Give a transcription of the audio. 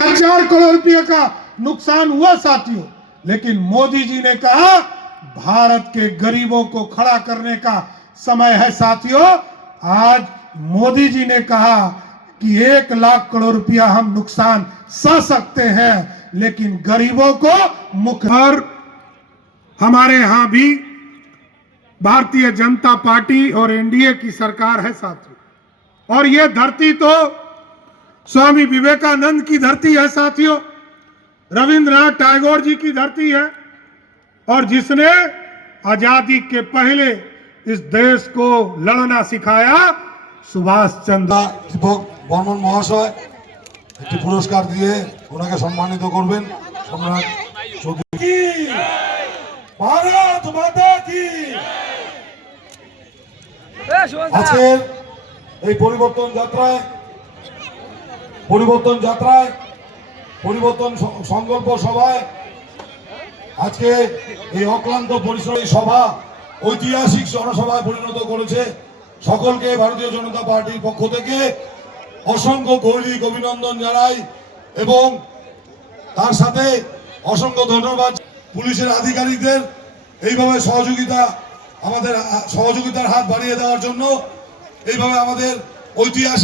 4 करोड़ रुपए का नुकसान हुआ साथियों, लेकिन मोदी जी ने कहा भारत के गरीबों को खड़ा करने का समय है साथियों। आज मोदी जी ने कहा कि 1 लाख करोड़ रुपया हम नुकसान सह सकते हैं, लेकिन गरीबों को मुक्त। और हमारे यहां भी भारतीय जनता पार्टी और एनडीए की सरकार है साथियों, और यह धरती तो स्वामी विवेकानंद की धरती है साथियों, रविंद्रनाथ टैगोर जी की धरती है, और जिसने आजादी के पहले इस देश को लड़ना सिखाया सुभाष चंद्र। दीपक बर्मन মহাশয় একটি পুরস্কার দিয়ে ওনাকে সম্মানিত করবেন। সম্রাট চৌধুরী ভারত মাতা কি। আজকের এই পরিবর্তন যাত্রায় পরিবর্তন সংকল্প সভায় আজকে এই অক্লান্ত পরিশ্রমী সভা ঐতিহাসিক জনসভায় পরিণত করেছে। সকলকে ভারতীয় জনতা পার্টির পক্ষ থেকে অসংখ্য গৌরী অভিনন্দন জানাই এবং তার সাথে অসংখ্য ধন্যবাদ পুলিশের আধিকারিকদের এইভাবে সহযোগিতার হাত বাড়িয়ে দেওয়ার জন্য। এইভাবে আমাদের ঐতিহাসিক